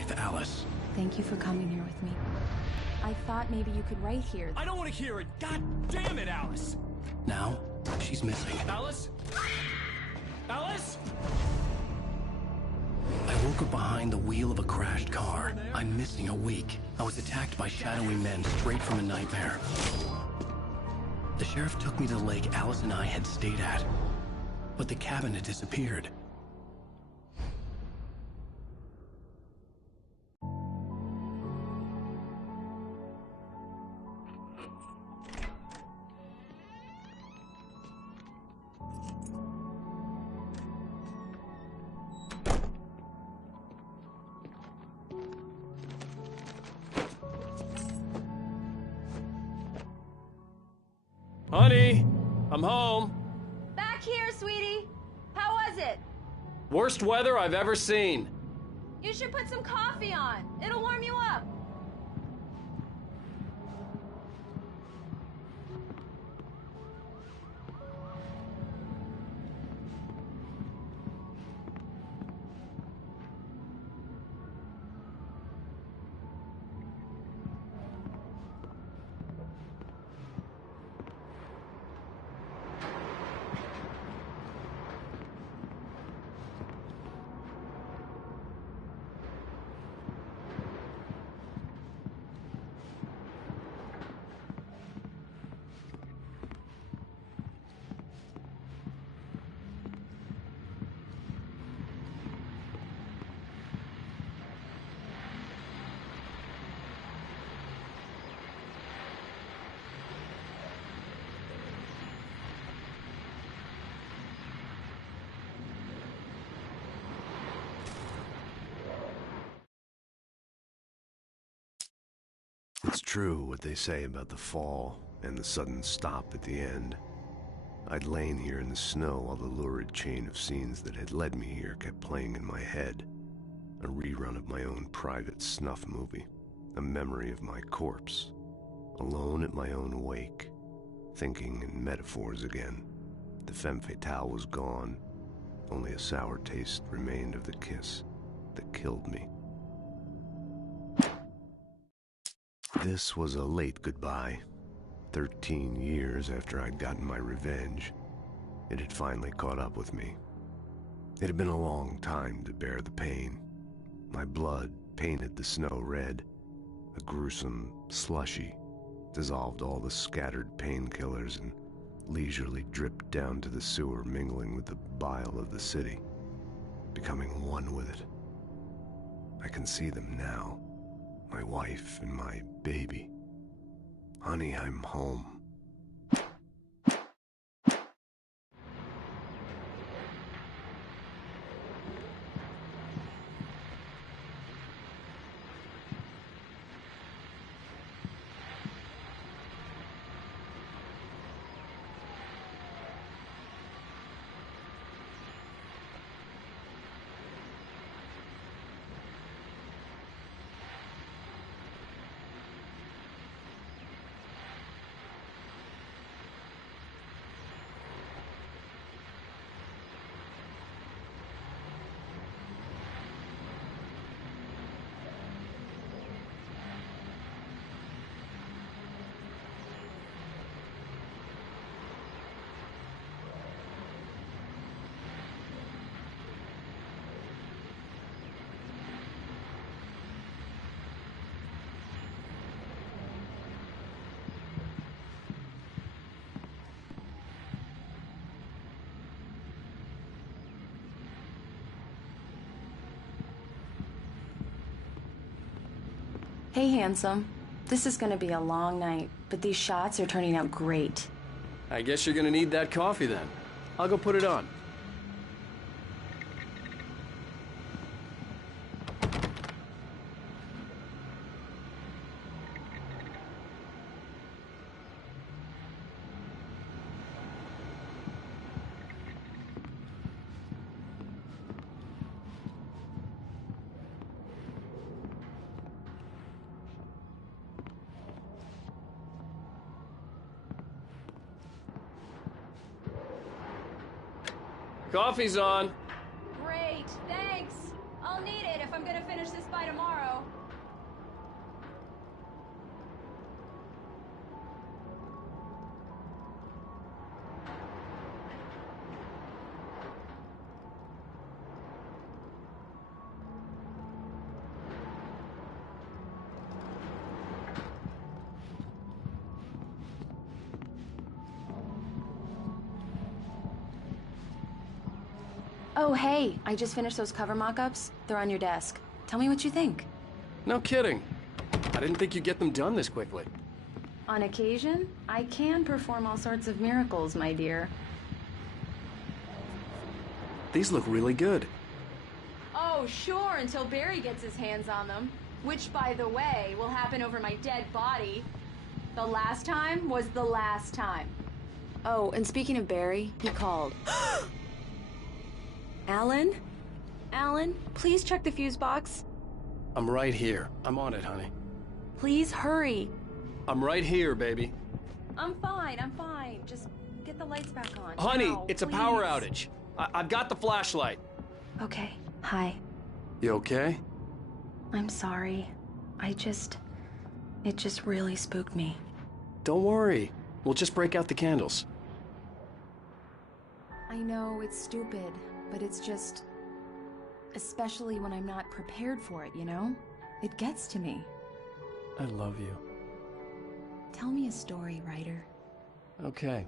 wife, Alice. Thank you for coming here with me. I thought maybe you could write here. I don't want to hear it! God damn it, Alice! Now, she's missing. Alice? Alice? I woke up behind the wheel of a crashed car. I'm missing a week. I was attacked by shadowy men straight from a nightmare. The sheriff took me to the lake Alice and I had stayed at, but the cabin had disappeared. Honey, I'm home. Back here, sweetie. How was it? Worst weather I've ever seen. You should put some coffee on. It'll warm you up. It's true what they say about the fall and the sudden stop at the end. I'd lain here in the snow while the lurid chain of scenes that had led me here kept playing in my head. A rerun of my own private snuff movie. A memory of my corpse. Alone at my own wake. Thinking in metaphors again. The femme fatale was gone. Only a sour taste remained of the kiss that killed me. This was a late goodbye. 13 years after I'd gotten my revenge, it had finally caught up with me. It had been a long time to bear the pain. My blood painted the snow red. A gruesome slushy dissolved all the scattered painkillers and leisurely dripped down to the sewer, mingling with the bile of the city, becoming one with it. I can see them now. My wife and my baby. Honey, I'm home. Hey, handsome. This is gonna be a long night, but these shots are turning out great. I guess you're gonna need that coffee then. I'll go put it on. Coffee's on. Great, thanks. I'll need it if if I'm gonna finish this by tomorrow. Oh, hey, I just finished those cover mock-ups. They're on your desk. Tell me what you think. No kidding. I didn't think you'd get them done this quickly. On occasion, I can perform all sorts of miracles, my dear. These look really good. Oh, sure, until Barry gets his hands on them. Which, by the way, will happen over my dead body. The last time was the last time. Oh, and speaking of Barry, he called. Alan? Alan, please check the fuse box. I'm right here. I'm on it, honey. Please hurry. I'm right here, baby. I'm fine. Just get the lights back on. Honey, Now, it's a please. power outage. I've got the flashlight. Okay. Hi. You okay? I'm sorry. It just really spooked me. Don't worry. We'll just break out the candles. I know it's stupid, but it's just... especially when I'm not prepared for it, you know? It gets to me. I love you. Tell me a story, writer. Okay.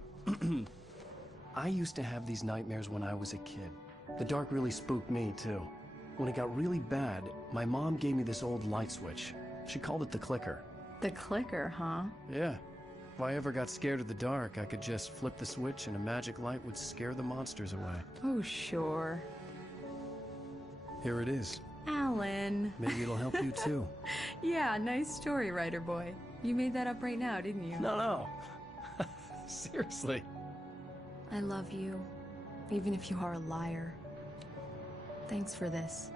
I used to have these nightmares when I was a kid. The dark really spooked me, too. When it got really bad, my mom gave me this old light switch. She called it the clicker. The clicker, huh? Yeah. If I ever got scared of the dark, I could just flip the switch and a magic light would scare the monsters away. Oh, sure. Here it is. Alan. Maybe it'll help you, too. Yeah, nice story, writer boy. You made that up right now, didn't you? No. Seriously. I love you, even if you are a liar. Thanks for this.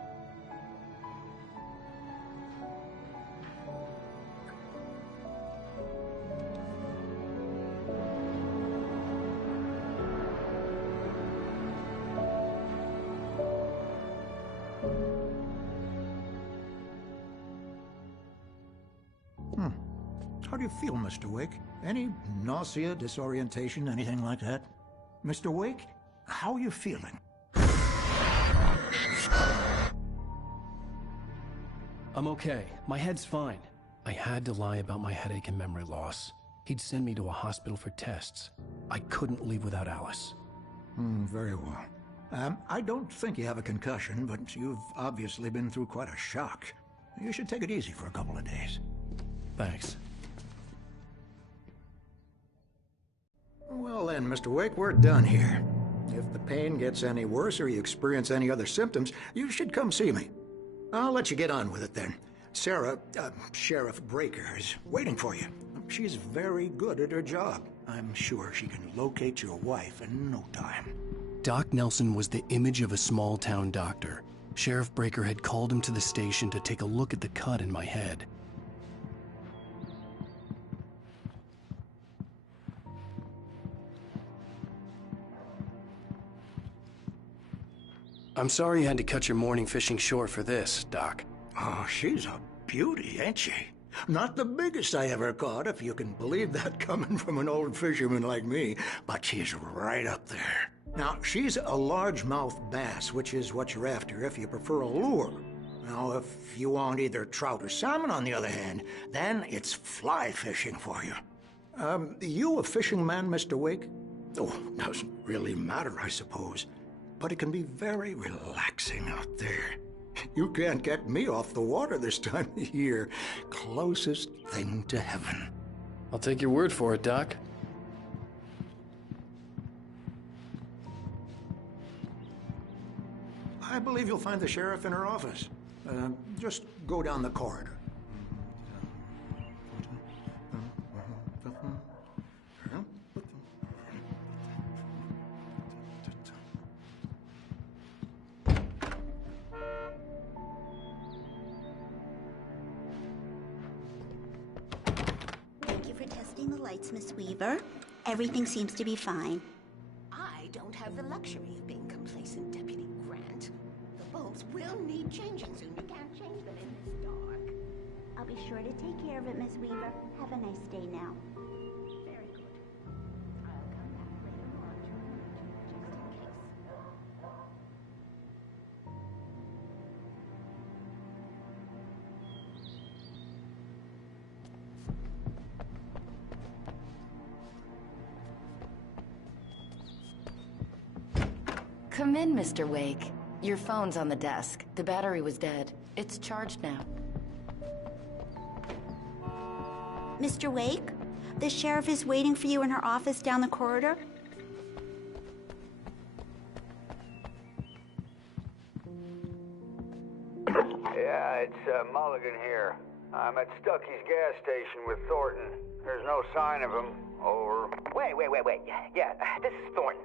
How do you feel, Mr. Wake? Any nausea, disorientation, anything like that? Mr. Wake, how are you feeling? I'm okay. My head's fine. I had to lie about my headache and memory loss. He'd send me to a hospital for tests. I couldn't leave without Alice. Very well. I don't think you have a concussion, but you've obviously been through quite a shock. You should take it easy for a couple of days. Thanks. Well then, Mr. Wake, we're done here. If the pain gets any worse or you experience any other symptoms, you should come see me. I'll let you get on with it then. Sarah, Sheriff Breaker, is waiting for you. She's very good at her job. I'm sure she can locate your wife in no time. Doc Nelson was the image of a small-town doctor. Sheriff Breaker had called him to the station to take a look at the cut in my head. I'm sorry you had to cut your morning fishing short for this, Doc. Oh, she's a beauty, ain't she? Not the biggest I ever caught, if you can believe that coming from an old fisherman like me, but she's right up there. Now, she's a largemouth bass, which is what you're after if you prefer a lure. Now, if you want either trout or salmon, on the other hand, then it's fly fishing for you. You a fishing man, Mr. Wake? Oh, doesn't really matter, I suppose. But it can be very relaxing out there. You can't get me off the water this time of year. Closest thing to heaven. I'll take your word for it, Doc. I believe you'll find the sheriff in her office. Just go down the corridor. Thank you for testing the lights, Miss Weaver. Everything seems to be fine. I don't have the luxury of being complacent, Deputy Grant. The bulbs will need changing soon. You can't change them in this dark. I'll be sure to take care of it, Miss Weaver. Have a nice day now. Very good. I'll come back later on to alert you, just in case. Come in, Mr. Wake. Your phone's on the desk. The battery was dead. It's charged now. Mr. Wake, the sheriff is waiting for you in her office down the corridor. Yeah, it's Mulligan here. I'm at Stucky's gas station with Thornton. There's no sign of him. Over. Wait. Yeah, this is Thornton.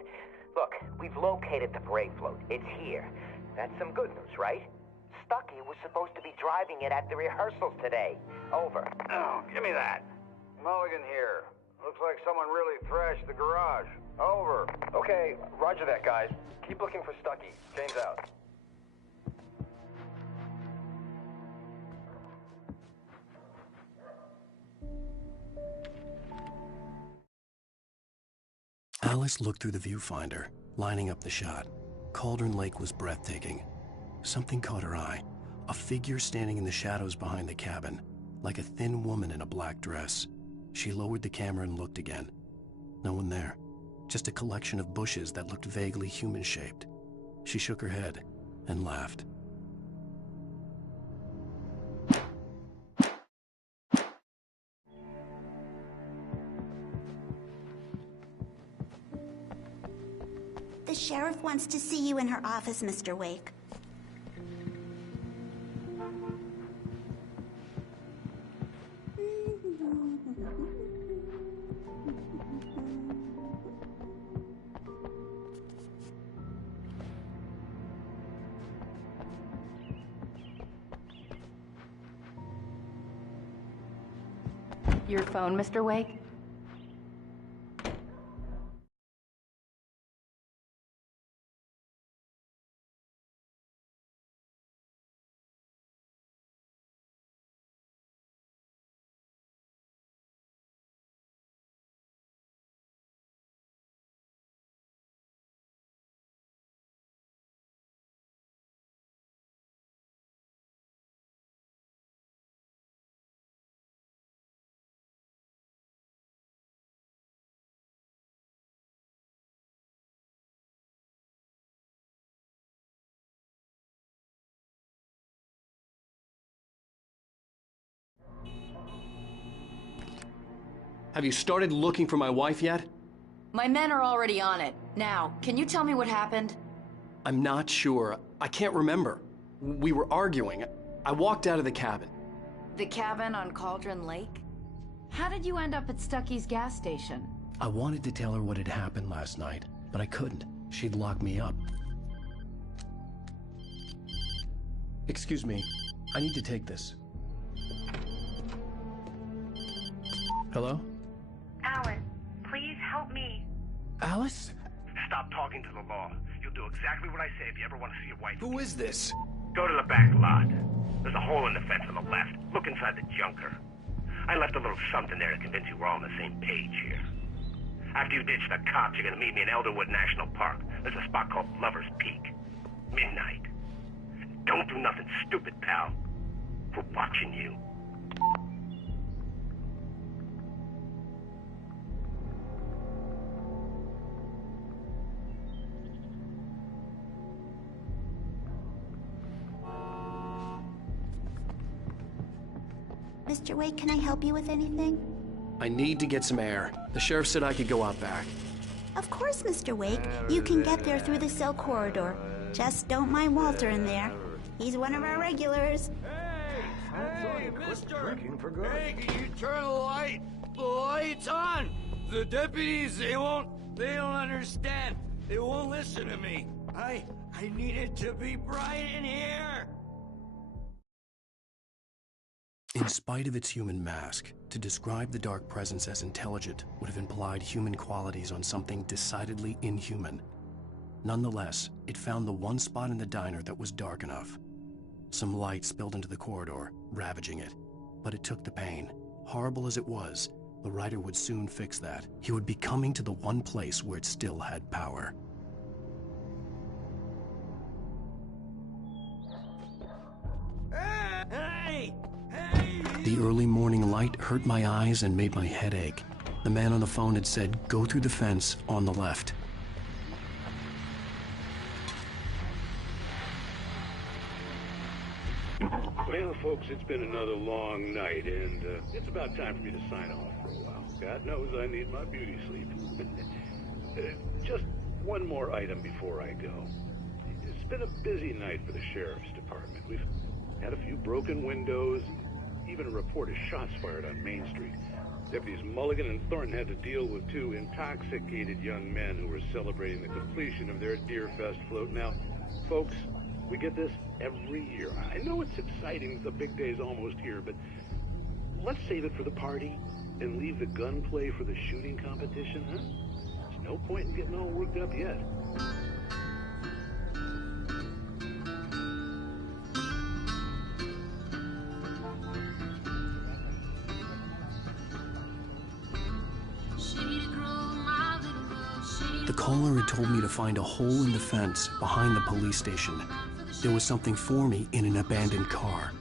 Look, we've located the parade float. It's here. That's some good news, right? Stucky was supposed to be driving it at the rehearsals today. Over. Oh, give me that. Mulligan here. Looks like someone really thrashed the garage. Over. Okay, roger that, guys. Keep looking for Stucky. James out. Alice looked through the viewfinder, lining up the shot. Cauldron Lake was breathtaking. Something caught her eye. A figure standing in the shadows behind the cabin, like a thin woman in a black dress. She lowered the camera and looked again. No one there. Just a collection of bushes that looked vaguely human-shaped. She shook her head and laughed. The sheriff wants to see you in her office, Mr. Wake. Your phone, Mr. Wake? Have you started looking for my wife yet? My men are already on it. Now, can you tell me what happened? I'm not sure. I can't remember. We were arguing. I walked out of the cabin. The cabin on Cauldron Lake? How did you end up at Stucky's gas station? I wanted to tell her what had happened last night, but I couldn't. She'd lock me up. Excuse me. I need to take this. Hello? Alan, please help me. Alice? Stop talking to the law. You'll do exactly what I say if you ever want to see your wife. Who is this? Go to the back lot. There's a hole in the fence on the left. Look inside the junker. I left a little something there to convince you we're all on the same page here. After you ditch the cops, you're gonna meet me in Elderwood National Park. There's a spot called Lover's Peak. Midnight. Don't do nothing stupid, pal. We're watching you. Mr. Wake, can I help you with anything? I need to get some air. The sheriff said I could go out back. Of course, Mr. Wake. You can get there through the cell corridor. Just don't mind Walter in there. He's one of our regulars. Hey, mister! Hey, can you turn the lights on? The deputies, they don't understand. They won't listen to me. I need it to be bright in here. In spite of its human mask, to describe the Dark Presence as intelligent would have implied human qualities on something decidedly inhuman. Nonetheless, it found the one spot in the diner that was dark enough. Some light spilled into the corridor, ravaging it. But it took the pain. Horrible as it was, the writer would soon fix that. He would be coming to the one place where it still had power. Hey! The early morning light hurt my eyes and made my head ache. The man on the phone had said, "Go through the fence on the left." Well, folks, it's been another long night, and it's about time for me to sign off for a while. God knows I need my beauty sleep. Just one more item before I go. It's been a busy night for the Sheriff's Department. We've had a few broken windows, even a report of shots fired on Main Street. Deputies Mulligan and Thornton had to deal with two intoxicated young men who were celebrating the completion of their Deerfest float. Now, folks, we get this every year. I know it's exciting, the big day's almost here, but let's save it for the party and leave the gunplay for the shooting competition, huh? There's no point in getting all worked up yet. The caller had told me to find a hole in the fence behind the police station. There was something for me in an abandoned car.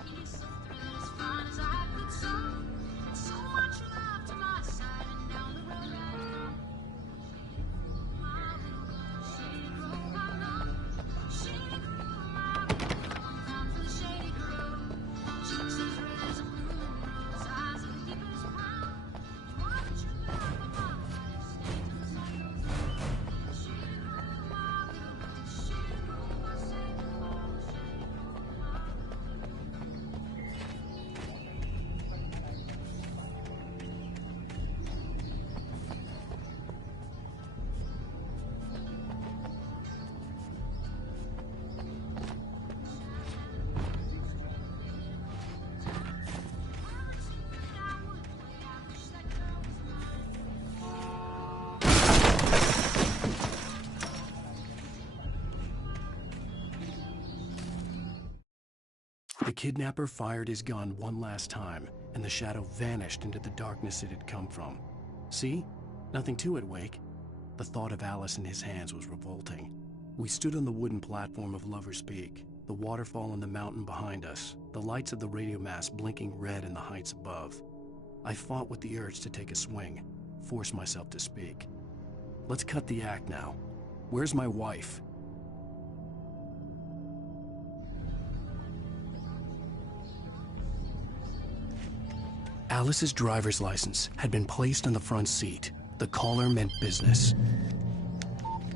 The kidnapper fired his gun one last time, and the shadow vanished into the darkness it had come from. See? Nothing to it, Wake. The thought of Alice in his hands was revolting. We stood on the wooden platform of Lover's Peak, the waterfall on the mountain behind us, the lights of the radio mast blinking red in the heights above. I fought with the urge to take a swing, force myself to speak. Let's cut the act now. Where's my wife? Alice's driver's license had been placed on the front seat. The caller meant business.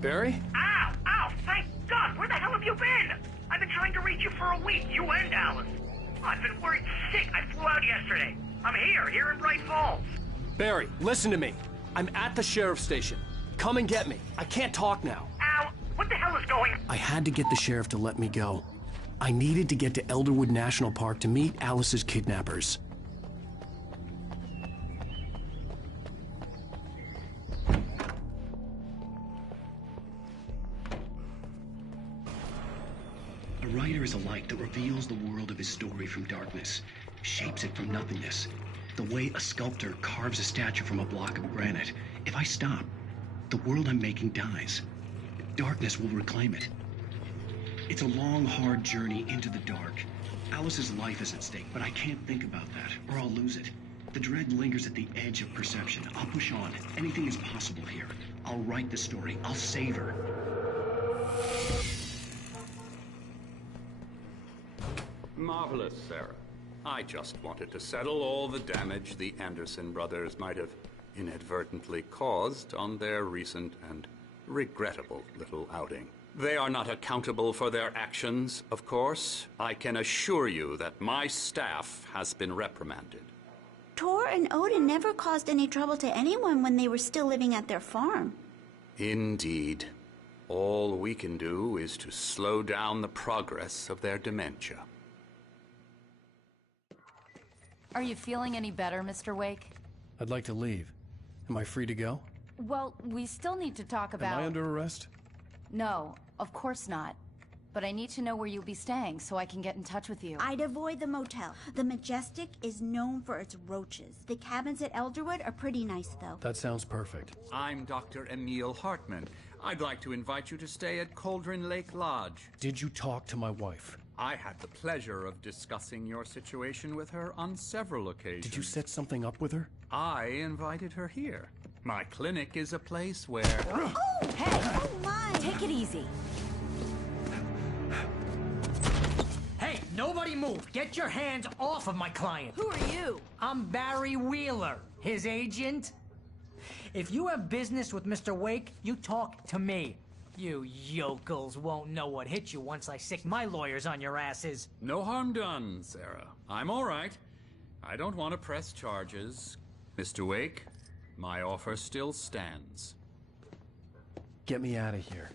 Barry? Ow! Ow! Thank God! Where the hell have you been? I've been trying to reach you for a week, you and Alice. Oh, I've been worried sick. I flew out yesterday. I'm here in Bright Falls. Barry, listen to me. I'm at the sheriff's station. Come and get me. I can't talk now. Ow! What the hell is going on? I had to get the sheriff to let me go. I needed to get to Elderwood National Park to meet Alice's kidnappers. A writer is a light that reveals the world of his story from darkness, shapes it from nothingness. The way a sculptor carves a statue from a block of granite. If I stop, the world I'm making dies. Darkness will reclaim it. It's a long, hard journey into the dark. Alice's life is at stake, but I can't think about that, or I'll lose it. The dread lingers at the edge of perception. I'll push on. Anything is possible here. I'll write the story. I'll save her. Marvelous, Sarah. I just wanted to settle all the damage the Anderson brothers might have inadvertently caused on their recent and regrettable little outing. They are not accountable for their actions, of course. I can assure you that my staff has been reprimanded. Tor and Odin never caused any trouble to anyone when they were still living at their farm. Indeed. All we can do is to slow down the progress of their dementia. Are you feeling any better, Mr. Wake? I'd like to leave. Am I free to go? Well, we still need to talk about... Am I under arrest? No, of course not. But I need to know where you'll be staying so I can get in touch with you. I'd avoid the motel. The Majestic is known for its roaches. The cabins at Elderwood are pretty nice, though. That sounds perfect. I'm Dr. Emil Hartman. I'd like to invite you to stay at Cauldron Lake Lodge. Did you talk to my wife? I had the pleasure of discussing your situation with her on several occasions. Did you set something up with her? I invited her here. My clinic is a place where... Oh, hey! Oh, my! Take it easy. Hey, nobody move! Get your hands off of my client! Who are you? I'm Barry Wheeler, his agent. If you have business with Mr. Wake, you talk to me. You yokels won't know what hit you once I sick my lawyers on your asses. No harm done, Sarah. I'm all right. I don't want to press charges. Mr. Wake, my offer still stands. Get me out of here.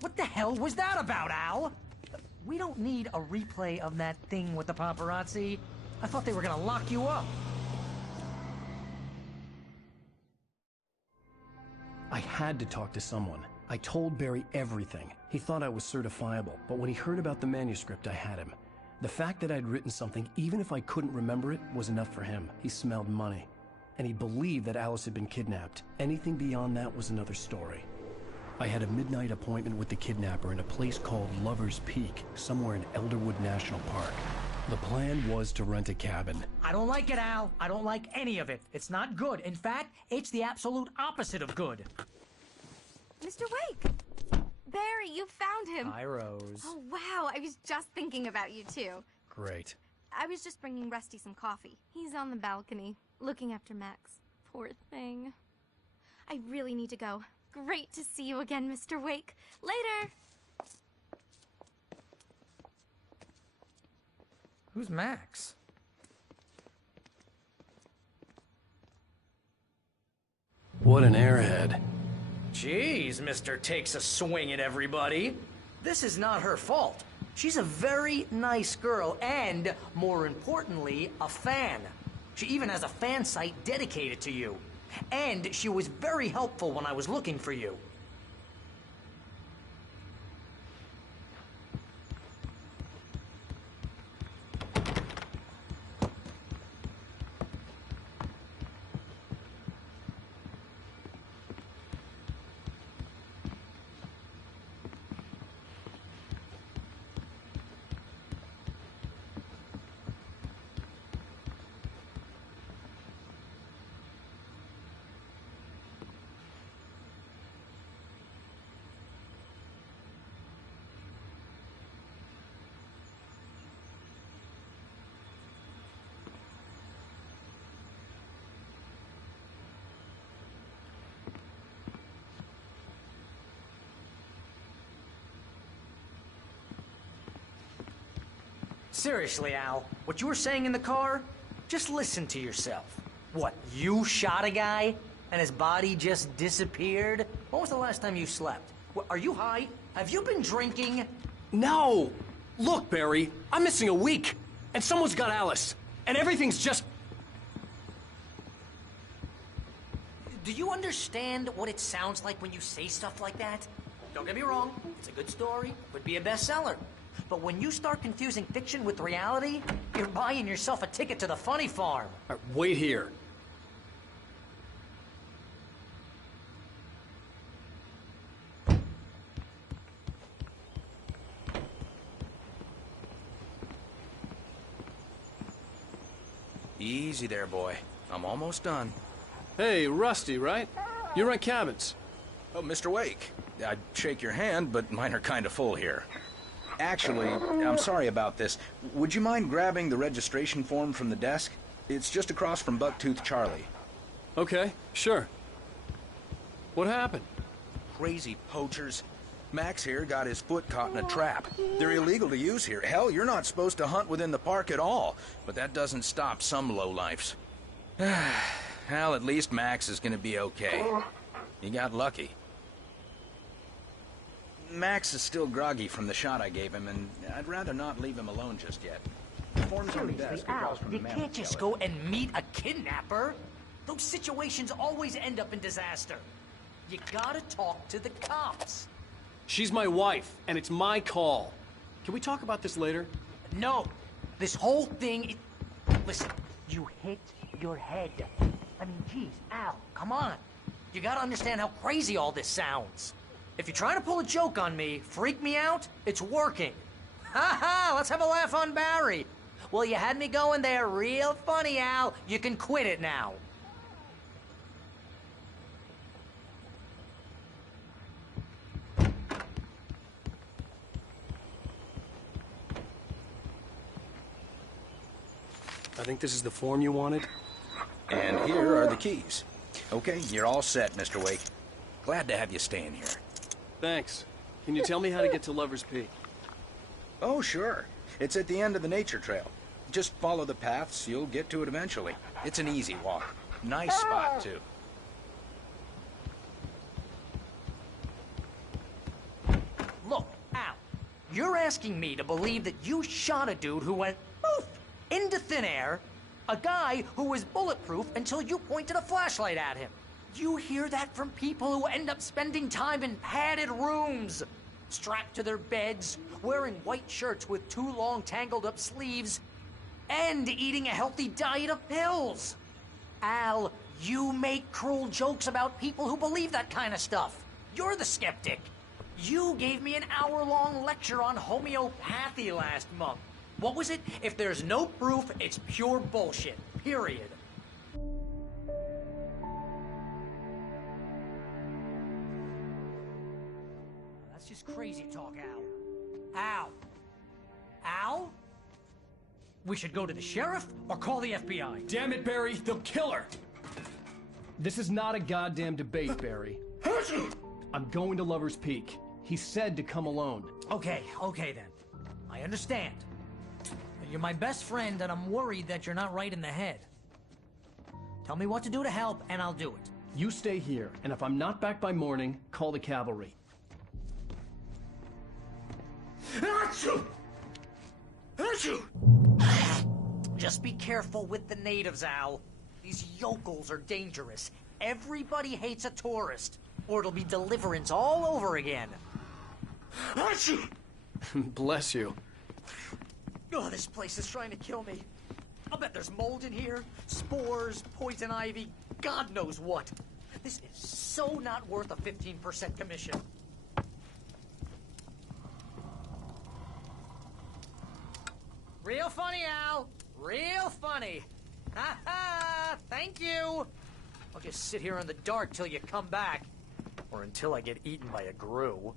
What the hell was that about, Al? We don't need a replay of that thing with the paparazzi. I thought they were gonna lock you up. I had to talk to someone. I told Barry everything. He thought I was certifiable, but when he heard about the manuscript, I had him. The fact that I'd written something, even if I couldn't remember it, was enough for him. He smelled money. And he believed that Alice had been kidnapped. Anything beyond that was another story. I had a midnight appointment with the kidnapper in a place called Lover's Peak, somewhere in Elderwood National Park. The plan was to rent a cabin. I don't like it, Al. I don't like any of it. It's not good. In fact, it's the absolute opposite of good. Mr. Wake! Barry, you found him! Hi, Rose. Oh, wow. I was just thinking about you, too. Great. I was just bringing Rusty some coffee. He's on the balcony, looking after Max. Poor thing. I really need to go. Great to see you again, Mr. Wake. Later! Who's Max? What an airhead. Jeez, Mr. Takes a swing at everybody. This is not her fault. She's a very nice girl and, more importantly, a fan. She even has a fan site dedicated to you. And she was very helpful when I was looking for you. Seriously, Al, what you were saying in the car, just listen to yourself. What, you shot a guy and his body just disappeared? When was the last time you slept? What, are you high? Have you been drinking? No! Look, Barry, I'm missing a week, and someone's got Alice, and everything's just... Do you understand what it sounds like when you say stuff like that? Don't get me wrong, it's a good story, would be a bestseller. But when you start confusing fiction with reality, you're buying yourself a ticket to the funny farm. All right, wait here. Easy there, boy. I'm almost done. Hey, Rusty, right? You rent cabins. Oh, Mr. Wake. I'd shake your hand, but mine are kind of full here. Actually, I'm sorry about this. Would you mind grabbing the registration form from the desk? It's just across from Bucktooth Charlie. Okay, sure. What happened? Crazy poachers. Max here got his foot caught in a trap. They're illegal to use here. Hell, you're not supposed to hunt within the park at all. But that doesn't stop some lowlifes. Well, at least Max is gonna be okay. He got lucky. Max is still groggy from the shot I gave him, and I'd rather not leave him alone just yet. Forms on the desk across from the You mammoth can't just skeleton. go and meet a kidnapper. Those situations always end up in disaster. You gotta talk to the cops. She's my wife, and it's my call. Can we talk about this later? No. This whole thing... Listen, you hit your head. I mean, geez, Al, come on. You gotta understand how crazy all this sounds. If you're trying to pull a joke on me, freak me out, it's working. Ha ha, let's have a laugh on Barry. Well, you had me going there real funny, Al. You can quit it now. I think this is the form you wanted. And here are the keys. Okay, you're all set, Mr. Wake. Glad to have you staying here. Thanks. Can you tell me how to get to Lover's Peak? Oh, sure. It's at the end of the nature trail. Just follow the paths, you'll get to it eventually. It's an easy walk. Nice spot, too. Look, Al, you're asking me to believe that you shot a dude who went poof into thin air, a guy who was bulletproof until you pointed a flashlight at him. You hear that from people who end up spending time in padded rooms, strapped to their beds, wearing white shirts with too long tangled up sleeves, and eating a healthy diet of pills. Al, you make cruel jokes about people who believe that kind of stuff. You're the skeptic. You gave me an hour-long lecture on homeopathy last month. What was it? If there's no proof, it's pure bullshit. Period. That's just crazy talk, Al. Al? Al? We should go to the sheriff or call the FBI. Damn it, Barry, they'll kill her! This is not a goddamn debate, Barry. I'm going to Lover's Peak. He said to come alone. Okay then. I understand. You're my best friend, and I'm worried that you're not right in the head. Tell me what to do to help, and I'll do it. You stay here, and if I'm not back by morning, call the cavalry. Achoo! Achoo! Just be careful with the natives, Al. These yokels are dangerous. Everybody hates a tourist, or it'll be Deliverance all over again. Achoo! Bless you. Oh, this place is trying to kill me. I'll bet there's mold in here, spores, poison ivy, God knows what. This is so not worth a 15% commission. Real funny, Al. Real funny. Ha ha! Thank you. I'll just sit here in the dark till you come back. Or until I get eaten by a grue.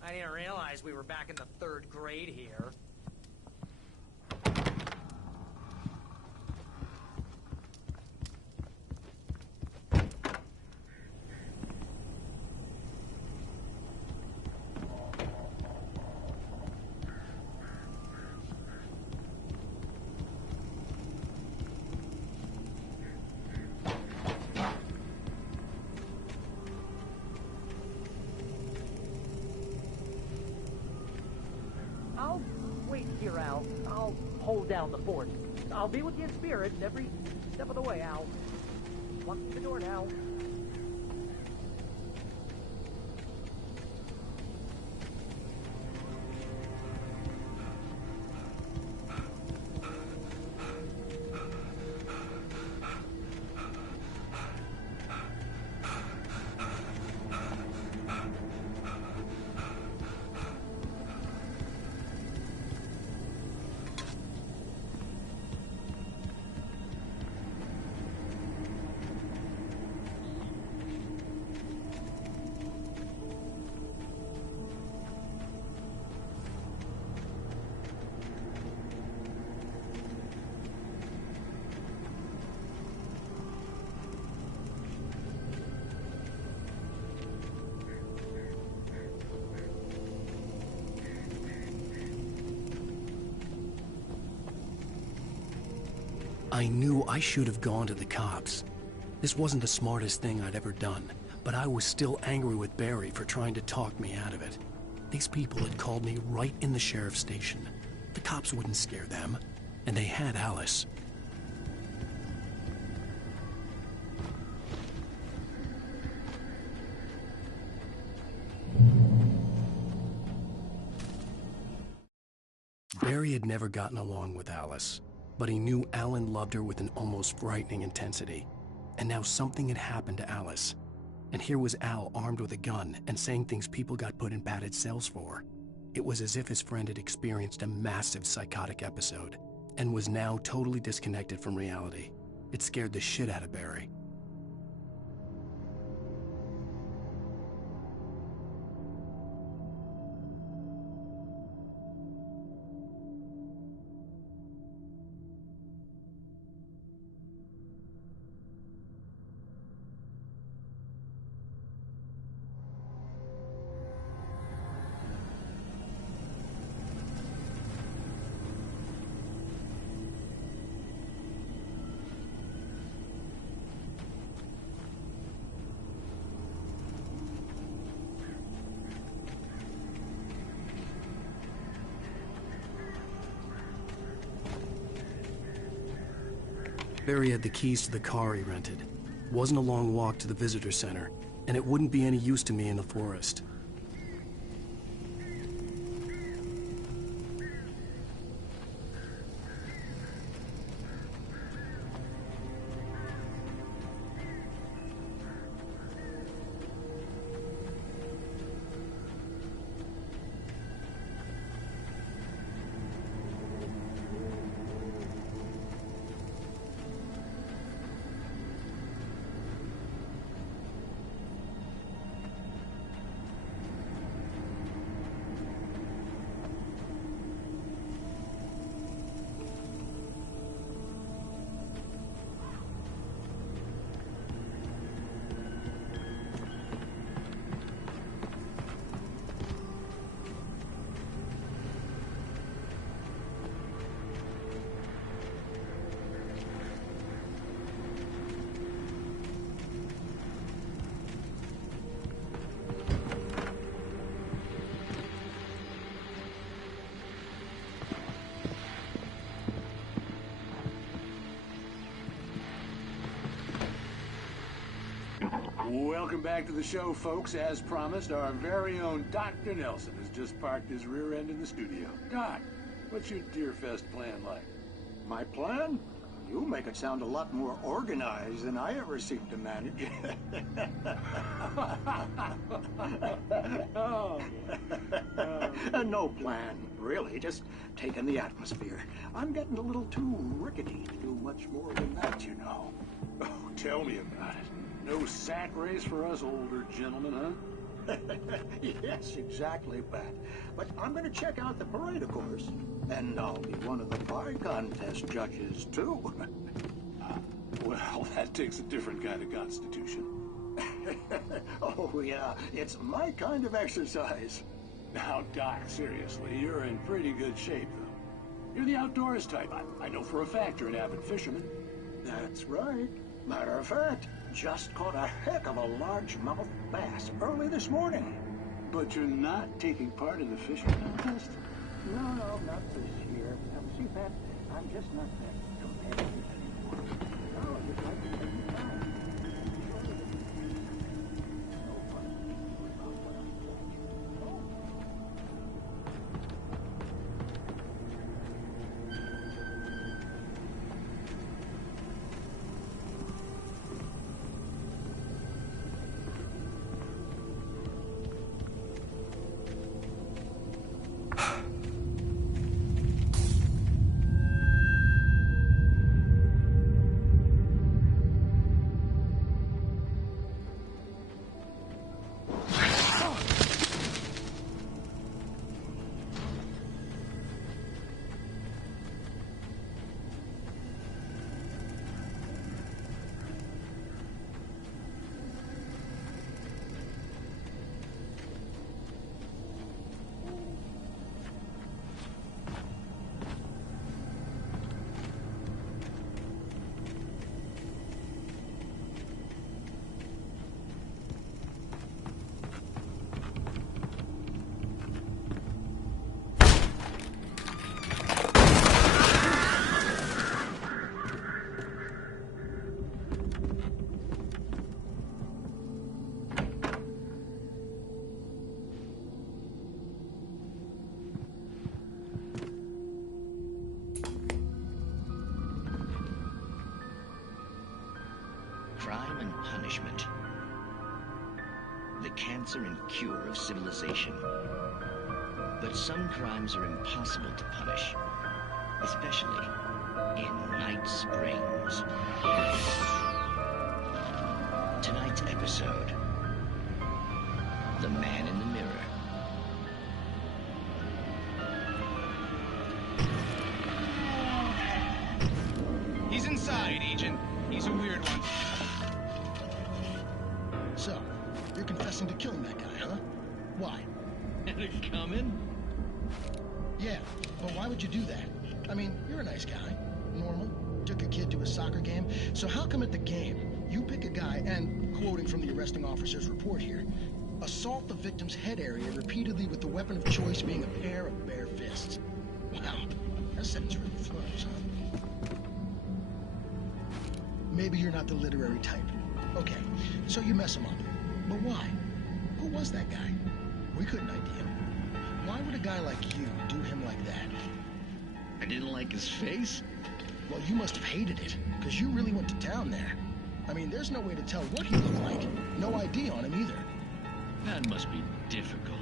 I didn't realize we were back in the 3rd grade here. I'll wait here, Al. I'll hold down the fort. I'll be with you in spirit every step of the way, Al. Walk through the door now. I knew I should have gone to the cops. This wasn't the smartest thing I'd ever done, but I was still angry with Barry for trying to talk me out of it. These people had called me right in the sheriff's station. The cops wouldn't scare them, and they had Alice. Barry had never gotten along with Alice, but he knew Alan loved her with an almost frightening intensity. And now something had happened to Alice. And here was Al armed with a gun and saying things people got put in padded cells for. It was as if his friend had experienced a massive psychotic episode and was now totally disconnected from reality. It scared the shit out of Barry. Barry had the keys to the car he rented. It wasn't a long walk to the visitor center, and it wouldn't be any use to me in the forest. Welcome back to the show, folks. As promised, our very own Dr. Nelson has just parked his rear end in the studio. Doc, what's your Deerfest plan like? My plan? You make it sound a lot more organized than I ever seem to manage. No plan, really. Just taking the atmosphere. I'm getting a little too rickety to do much more than that, you know. Oh, tell me about it. No sack race for us older gentlemen, huh? Yes, exactly, Pat. But I'm going to check out the parade, of course. And I'll be one of the pie contest judges, too. Well, that takes a different kind of constitution. Oh, yeah. It's my kind of exercise. Now, Doc, seriously, you're in pretty good shape, though. You're the outdoors type. I know for a fact you're an avid fisherman. That's right. Matter of fact, just caught a heck of a largemouth bass early this morning. But you're not taking part in the fishing contest? No, not this year. See, Pat, I'm just not that competitive anymore. No, I just like to take the time. No fun about what I'm doing. crime and punishment. The cancer and cure of civilization. But some crimes are impossible to punish, especially in Night Springs. Tonight's episode, The Man in the Mirror. He's inside, Agent. He's a weird one. So, you're confessing to killing that guy, huh? Why? Had it coming? Yeah, but why would you do that? I mean, you're a nice guy. Normal. Took a kid to a soccer game. So how come at the game, you pick a guy and, quoting from the arresting officer's report here, assault the victim's head area repeatedly with the weapon of choice being a pair of bare fists? Wow, that sentence really flows, huh? Maybe you're not the literary type. Okay, so you mess him up. But why? Who was that guy? We couldn't ID him. Why would a guy like you do him like that? I didn't like his face? Well, you must have hated it, because you really went to town there. I mean, there's no way to tell what he looked like. No ID on him either. That must be difficult.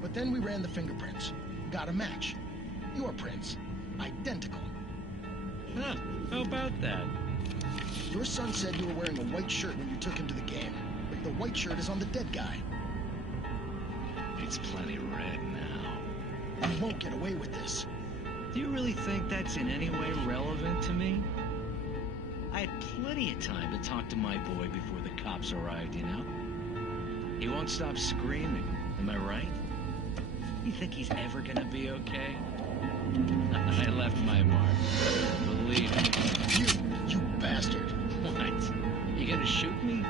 But then we ran the fingerprints. Got a match. Your prints. Identical. Huh, how about that? Your son said you were wearing a white shirt when you took him to the game. But the white shirt is on the dead guy. It's plenty red now. You won't get away with this. Do you really think that's in any way relevant to me? I had plenty of time to talk to my boy before the cops arrived, you know? He won't stop screaming, am I right? You think he's ever gonna be okay? I left my mark. Believe me. You bastard. What? You gonna shoot me?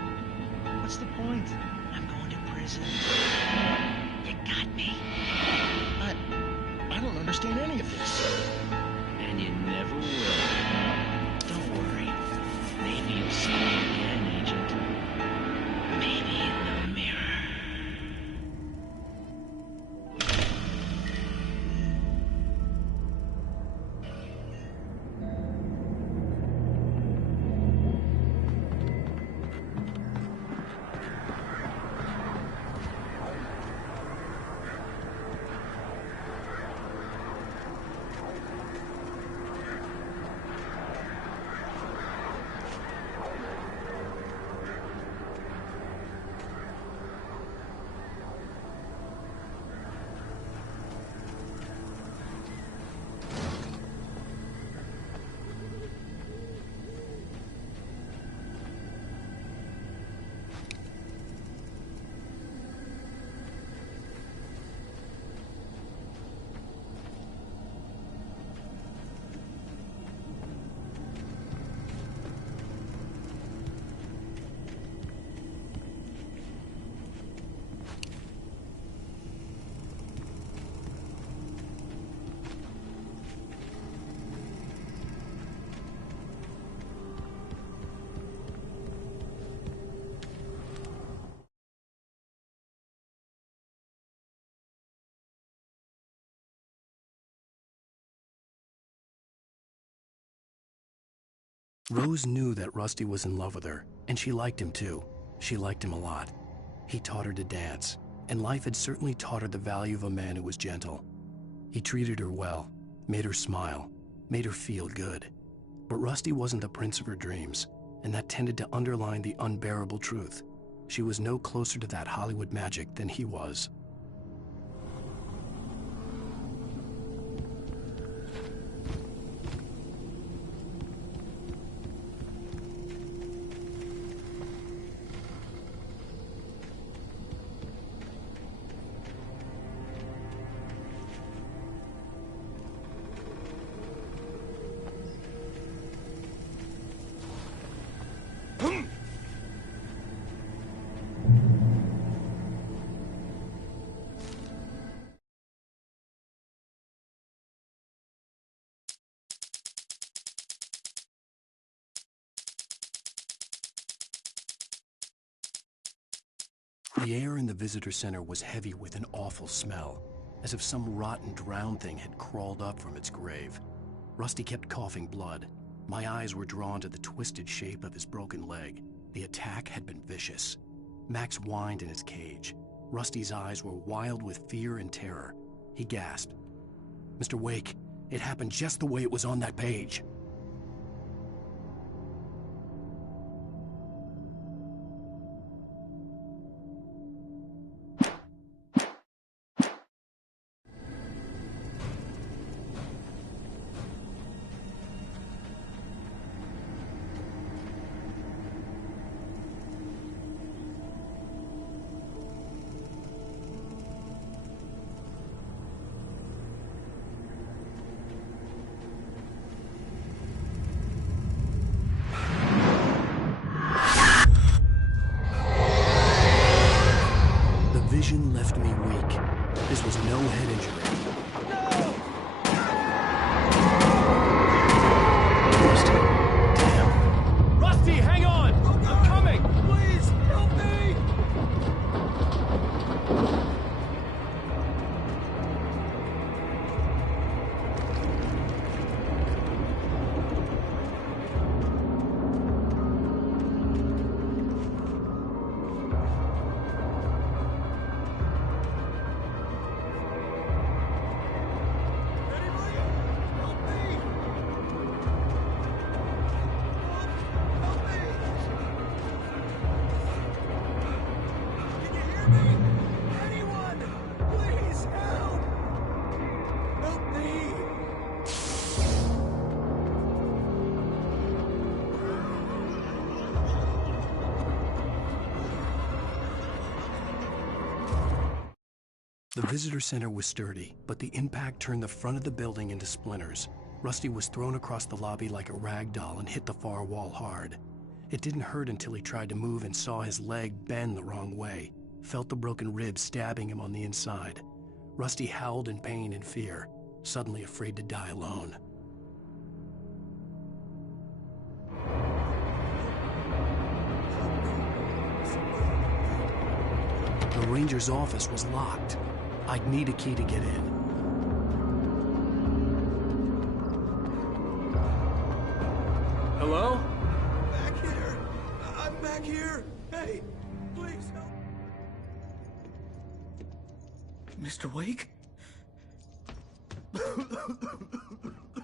What's the point? I'm going to prison. You got me. I don't understand any of this. And you never will. Don't worry. Maybe you'll see me again, Agent. Maybe in the mirror. Rose knew that Rusty was in love with her, and she liked him too. She liked him a lot. He taught her to dance, and life had certainly taught her the value of a man who was gentle. He treated her well, made her smile, made her feel good. But Rusty wasn't the prince of her dreams, and that tended to underline the unbearable truth. She was no closer to that Hollywood magic than he was. The air in the visitor center was heavy with an awful smell, as if some rotten drowned thing had crawled up from its grave. Rusty kept coughing blood. My eyes were drawn to the twisted shape of his broken leg. The attack had been vicious. Max whined in his cage. Rusty's eyes were wild with fear and terror. He gasped. "Mr. Wake, it happened just the way it was on that page." Vision left me weak. This was no head injury. Rusty. Damn. Rusty, hang on! I'm coming! Please, help me! The visitor center was sturdy, but the impact turned the front of the building into splinters. Rusty was thrown across the lobby like a rag doll and hit the far wall hard. It didn't hurt until he tried to move and saw his leg bend the wrong way, felt the broken rib stabbing him on the inside. Rusty howled in pain and fear, suddenly afraid to die alone. The ranger's office was locked. I'd need a key to get in. Hello? Back here! I'm back here! Hey, please help! Mr. Wake?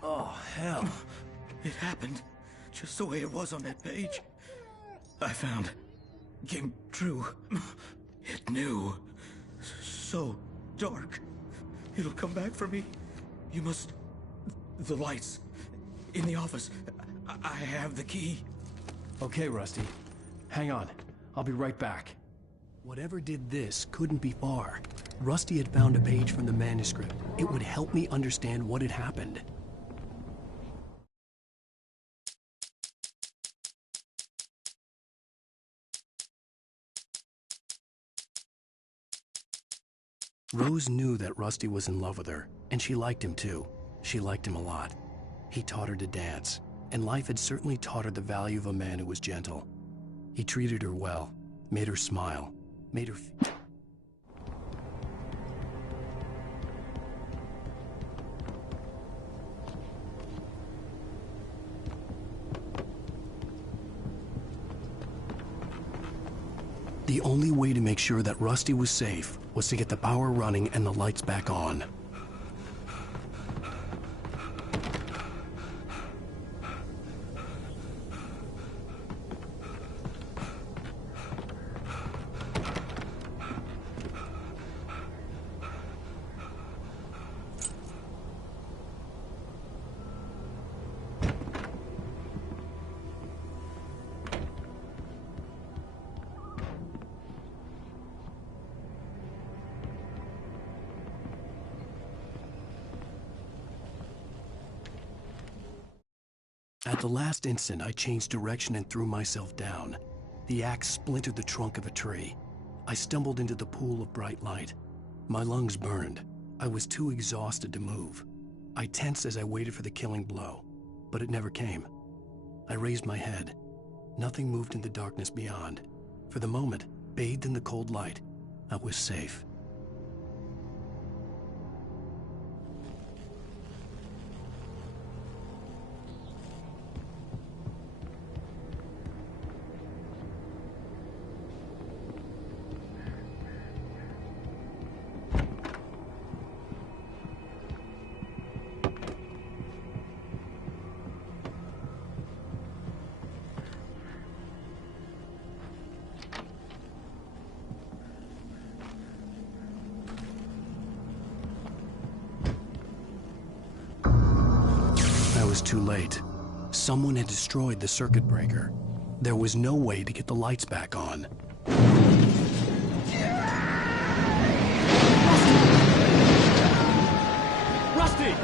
Oh, hell. It happened just the way it was on that page. I found. Came true. It knew. So dark. It'll come back for me. You must... The lights. In the office. I have the key. Okay, Rusty. Hang on. I'll be right back. Whatever did this couldn't be far. Rusty had found a page from the manuscript. It would help me understand what had happened. Rose knew that Rusty was in love with her, and she liked him too. She liked him a lot. He taught her to dance, and life had certainly taught her the value of a man who was gentle. He treated her well, made her smile, made her The only way to make sure that Rusty was safe was to get the power running and the lights back on. At the last instant, I changed direction and threw myself down. The axe splintered the trunk of a tree. I stumbled into the pool of bright light. My lungs burned. I was too exhausted to move. I tensed as I waited for the killing blow, but it never came. I raised my head. Nothing moved in the darkness beyond. For the moment, bathed in the cold light, I was safe. was too late. Someone had destroyed the circuit breaker. There was no way to get the lights back on. Rusty!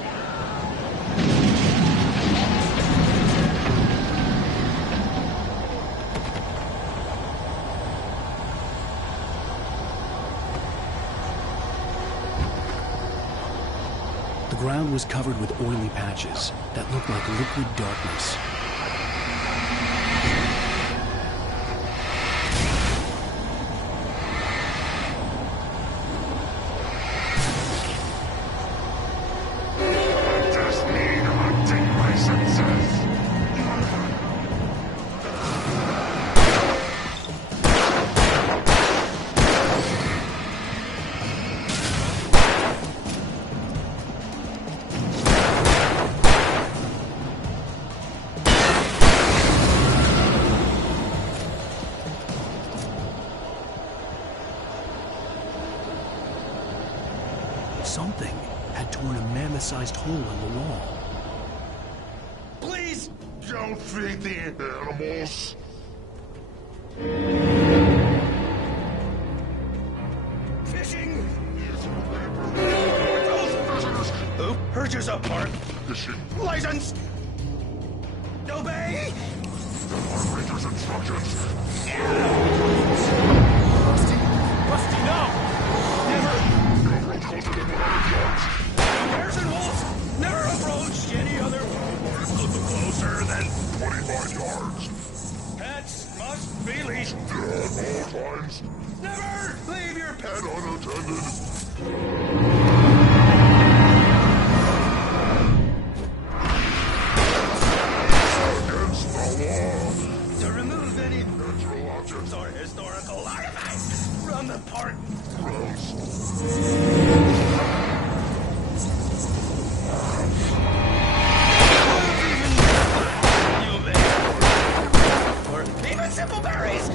The ground was covered with oily patches that looked like liquid darkness. Something had torn a mammoth-sized hole in the wall. Please! Don't feed the animals! Fishing! Who purchase a park? Fishing. License! Obey! Operator's instructions! Rusty, no! Never! Bears and wolves never approach any other closer than 25 yards. Pets must be leashed. At all times. Never leave your pet unattended. Against the law. To remove any natural objects or historical artifacts from the park. Or even simple berries.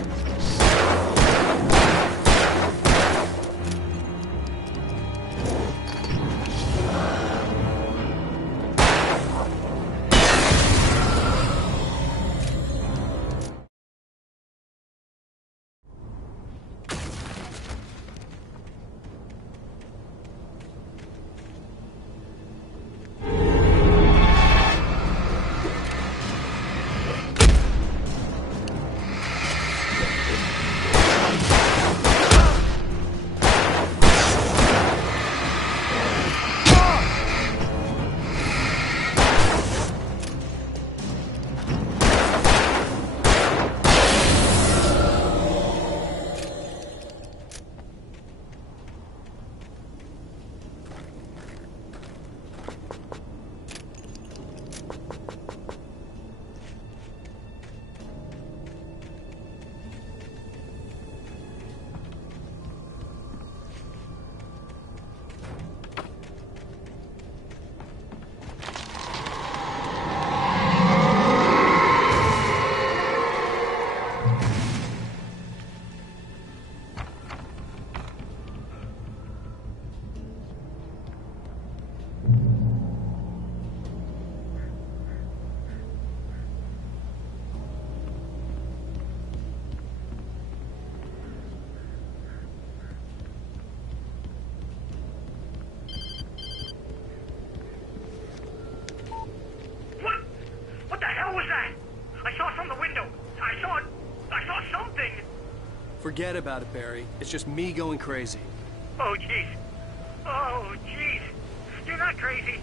Forget about it, Barry. It's just me going crazy. Oh, jeez. Oh, jeez. You're not crazy.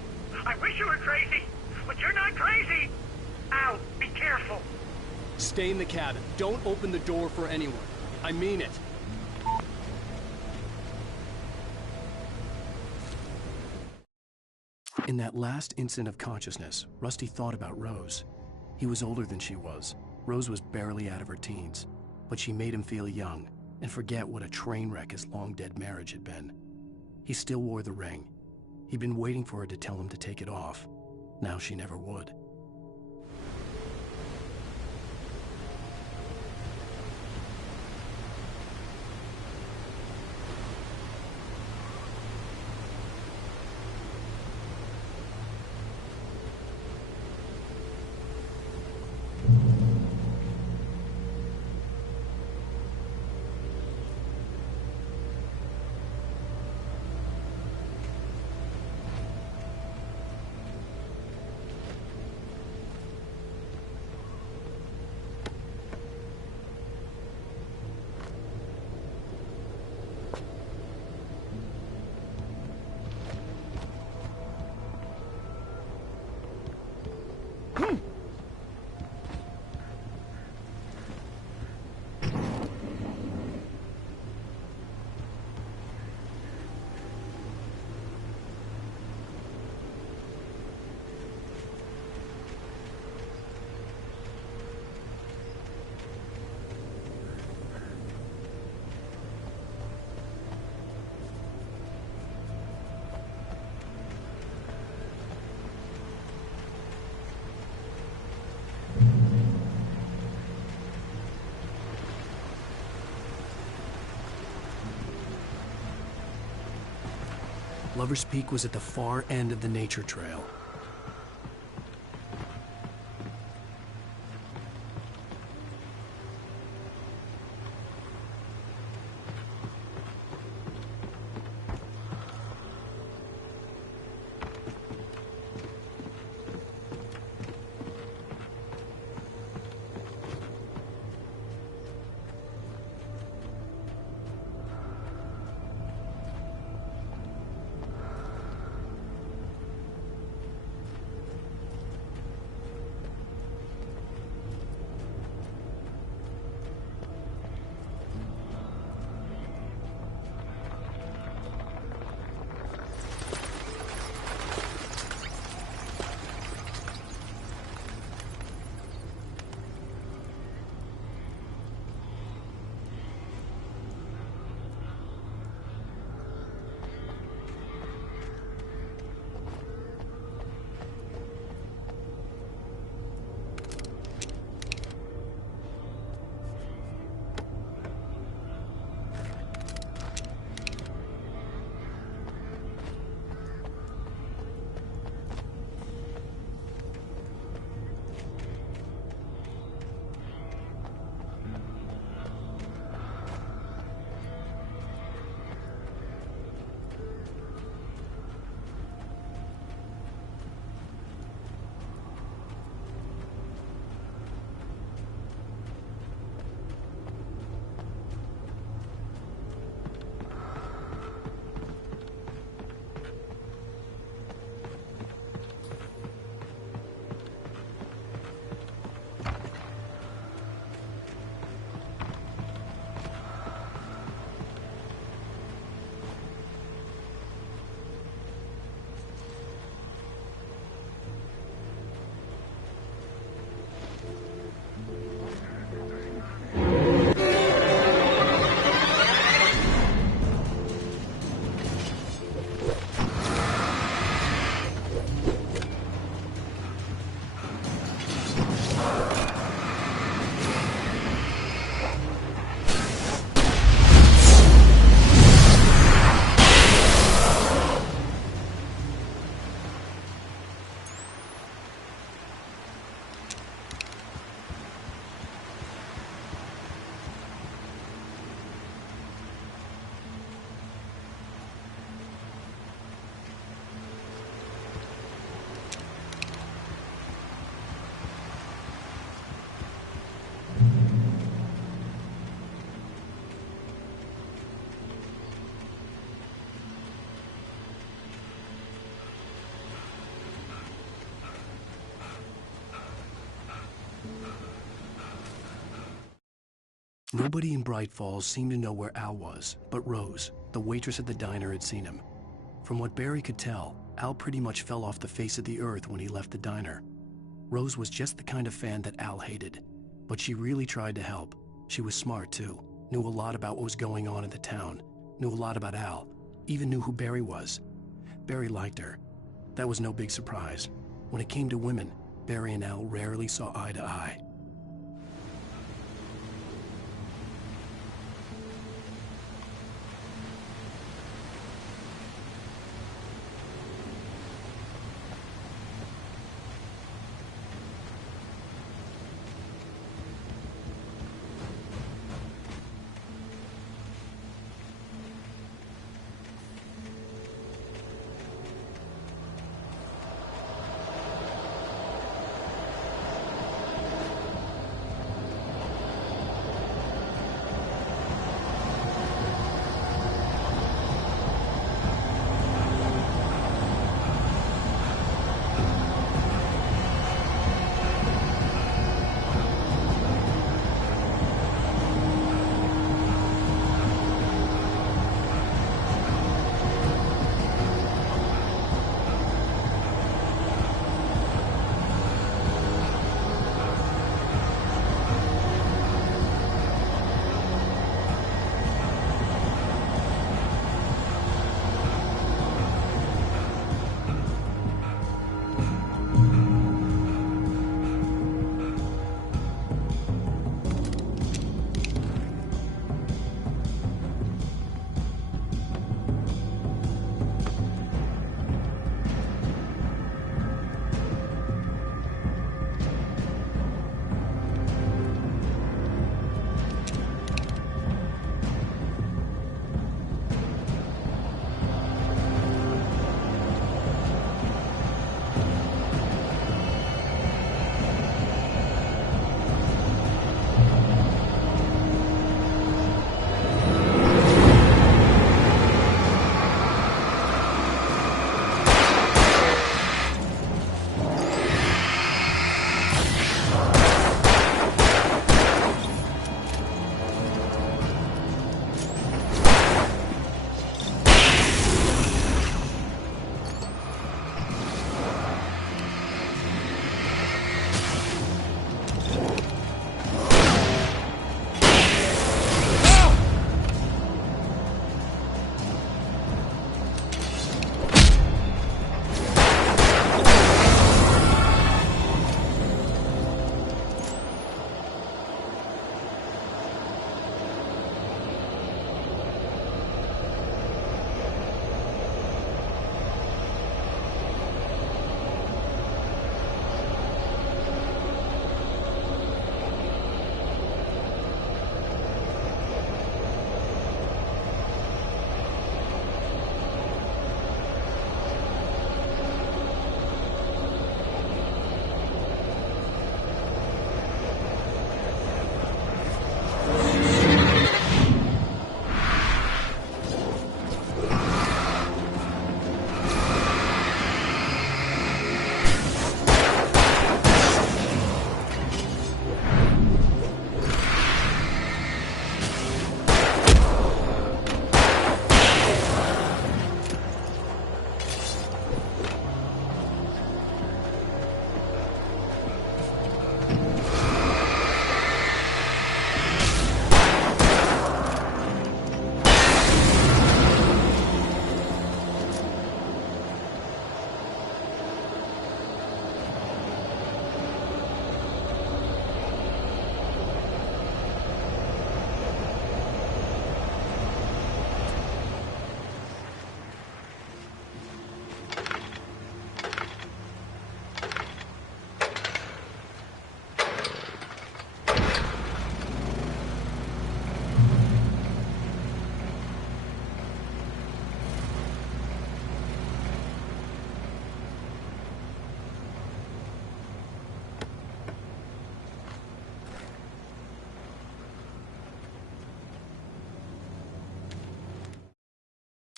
I wish you were crazy, but you're not crazy. Ow, be careful. Stay in the cabin. Don't open the door for anyone. I mean it. In that last instant of consciousness, Rusty thought about Rose. He was older than she was. Rose was barely out of her teens. But she made him feel young and forget what a train wreck his long-dead marriage had been. He still wore the ring. He'd been waiting for her to tell him to take it off. Now she never would. Lover's Peak was at the far end of the nature trail. Nobody in Bright Falls seemed to know where Al was, but Rose, the waitress at the diner, had seen him. From what Barry could tell, Al pretty much fell off the face of the earth when he left the diner. Rose was just the kind of fan that Al hated, but she really tried to help. She was smart too, knew a lot about what was going on in the town, knew a lot about Al, even knew who Barry was. Barry liked her. That was no big surprise. When it came to women, Barry and Al rarely saw eye to eye.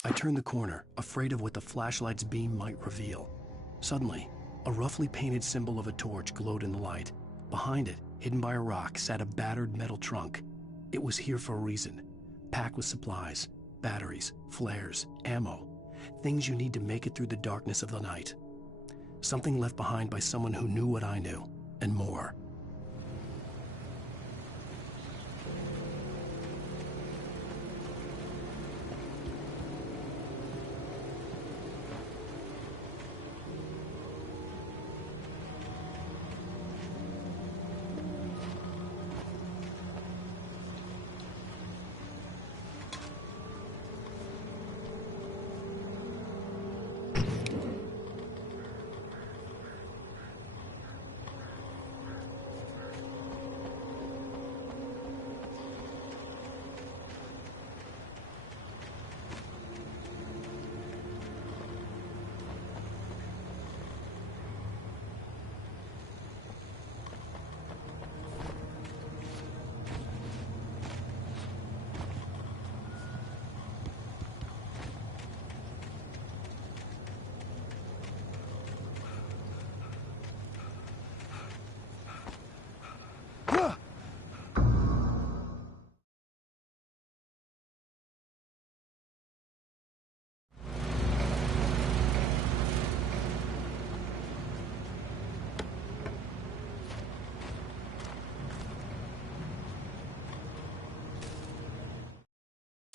I turned the corner, afraid of what the flashlight's beam might reveal. Suddenly, a roughly painted symbol of a torch glowed in the light. Behind it, hidden by a rock, sat a battered metal trunk. It was here for a reason, packed with supplies, batteries, flares, ammo, things you need to make it through the darkness of the night. Something left behind by someone who knew what I knew, and more.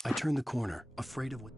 I turned the corner, afraid of what...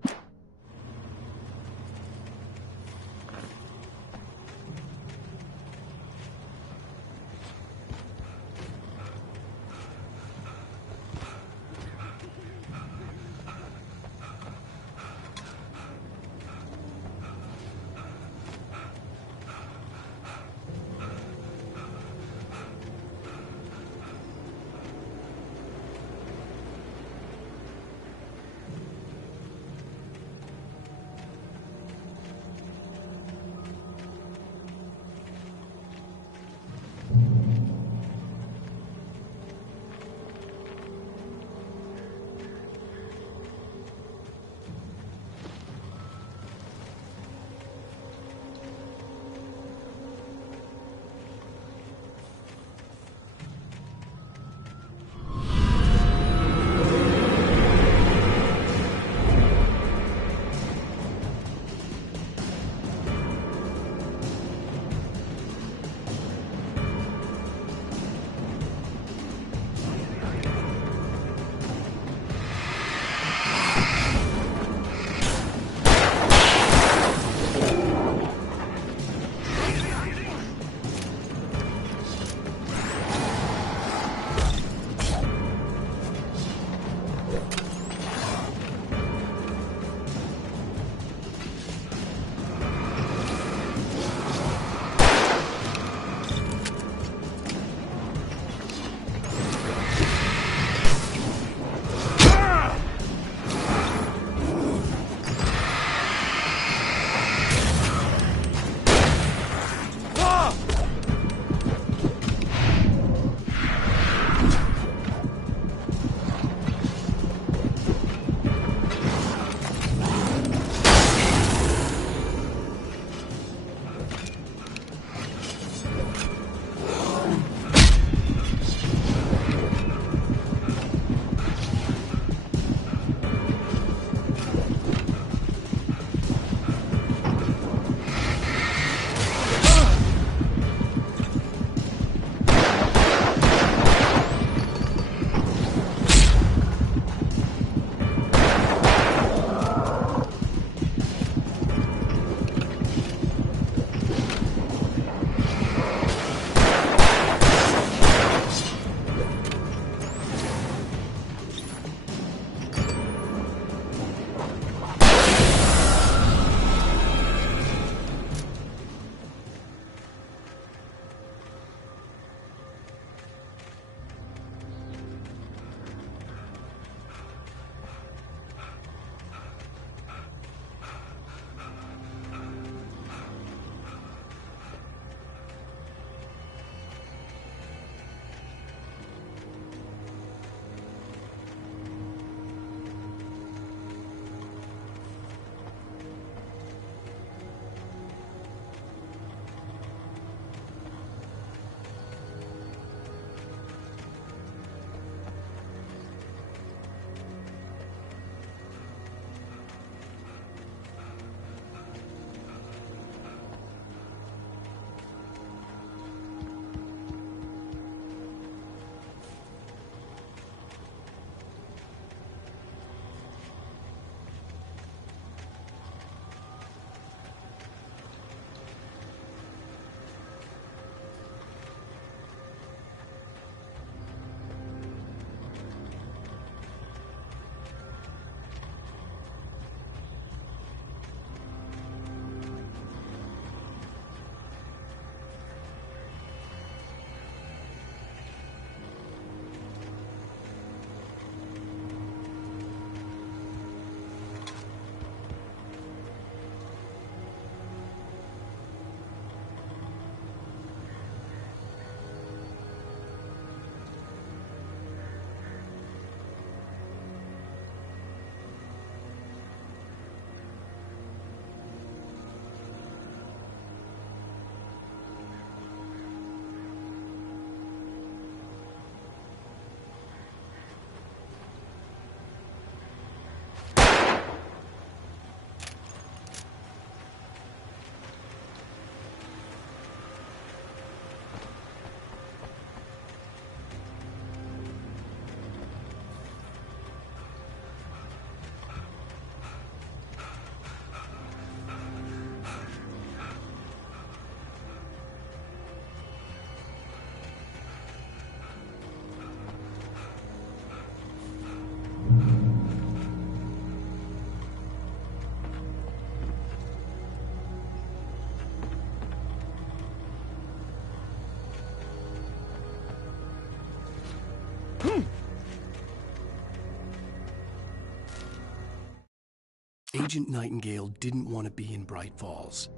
Agent Nightingale didn't want to be in Bright Falls.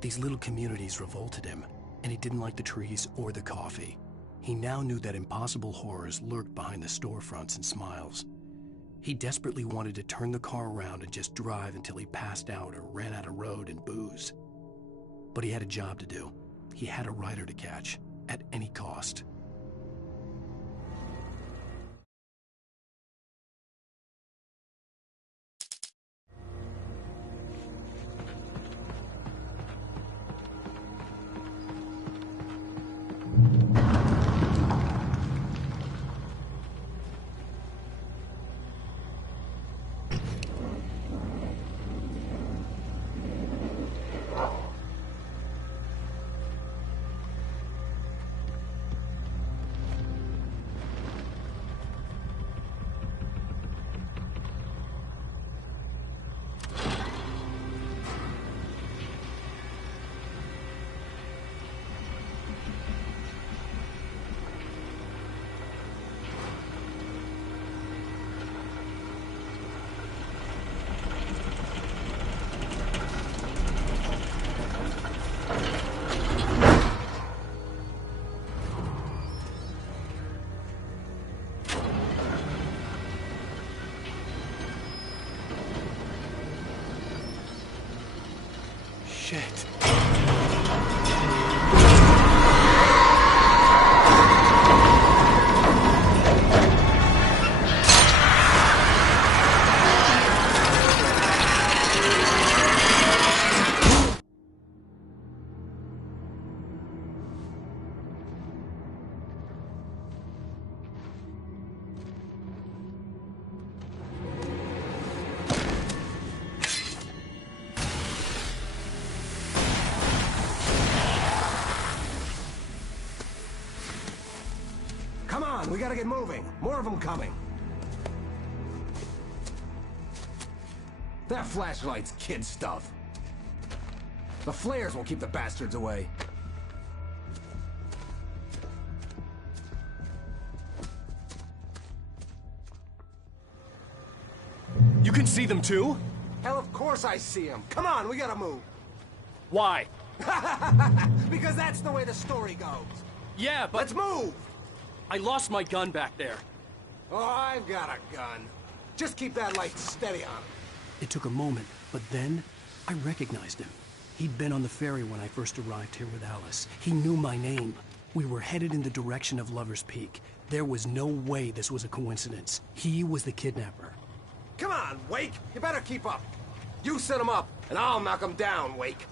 These little communities revolted him, and he didn't like the trees or the coffee. He now knew that impossible horrors lurked behind the storefronts and smiles. He desperately wanted to turn the car around and just drive until he passed out or ran out of road and booze. But he had a job to do. He had a rider to catch, at any cost. Shit. Come on, we gotta get moving. More of them coming. That flashlight's kid stuff. The flares will keep the bastards away. You can see them too? Hell, of course I see them. Come on, we gotta move. Why? Because that's the way the story goes. Yeah, but... Let's move! I lost my gun back there. Oh, I've got a gun. Just keep that light steady on him. It took a moment, but then I recognized him. He'd been on the ferry when I first arrived here with Alice. He knew my name. We were headed in the direction of Lover's Peak. There was no way this was a coincidence. He was the kidnapper. Come on, Wake! You better keep up. You set him up, and I'll knock him down, Wake.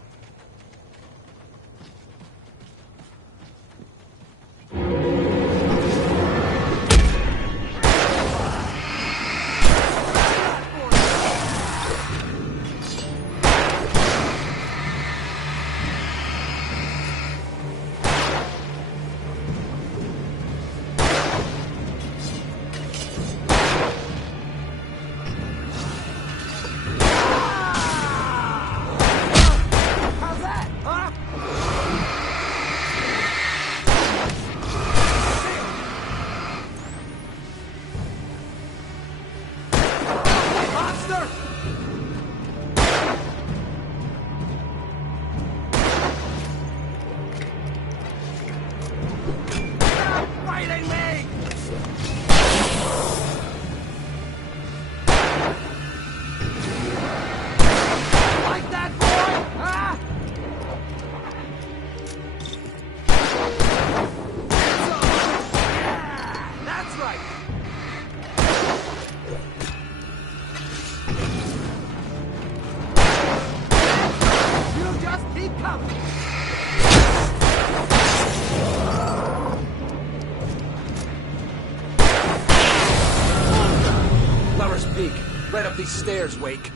Right up these stairs, Wake.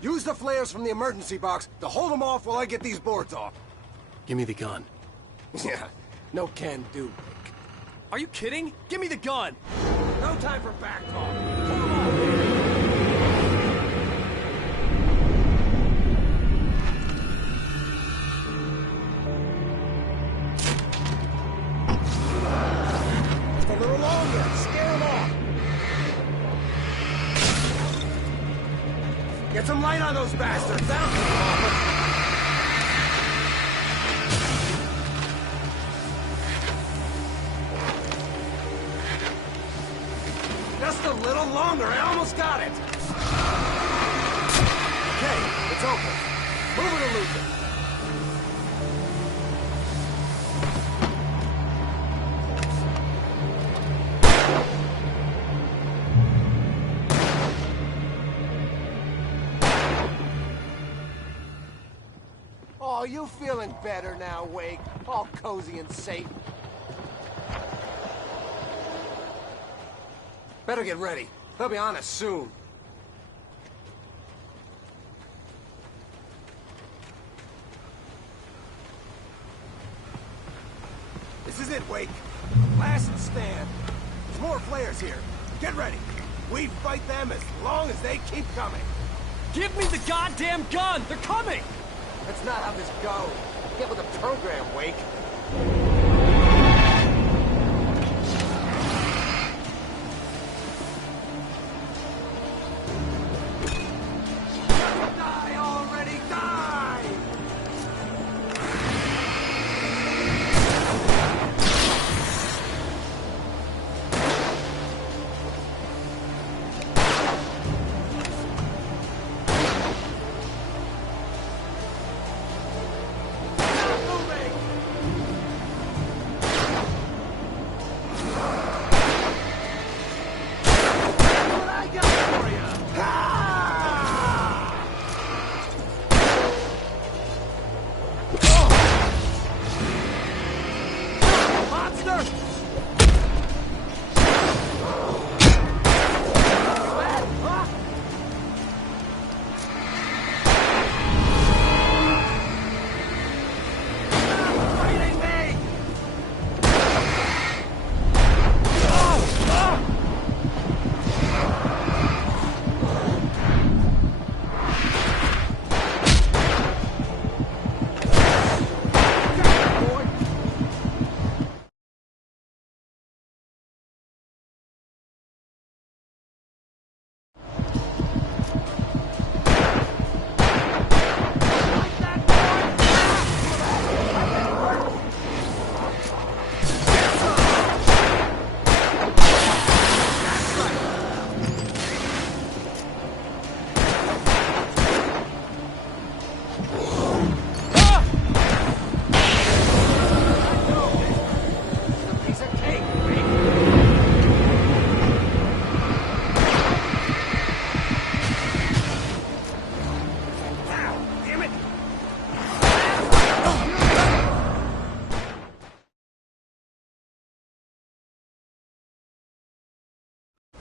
Use the flares from the emergency box to hold them off while I get these boards off. Give me the gun. Yeah, no can do, Wake. Are you kidding? Give me the gun! No time for back talk. Pull them off! A little longer. Scare them off. Get some light on those bastards! That'll keep them off. Just a little longer, I almost got it! Okay, it's open. Move it or lose it. Oh, you feeling better now, Wake? All cozy and safe. Better get ready. They'll be on us soon. This is it, Wake. Last stand. There's more flares here. Get ready. We fight them as long as they keep coming. Give me the goddamn gun! They're coming! That's not how this goes. Get with the program, Wake. Die already, die!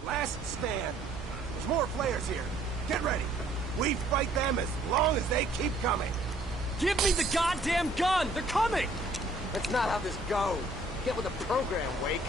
Last stand. There's more flares here. Get ready. We fight them as long as they keep coming. Give me the goddamn gun! They're coming! That's not how this goes. Get with the program, Wake.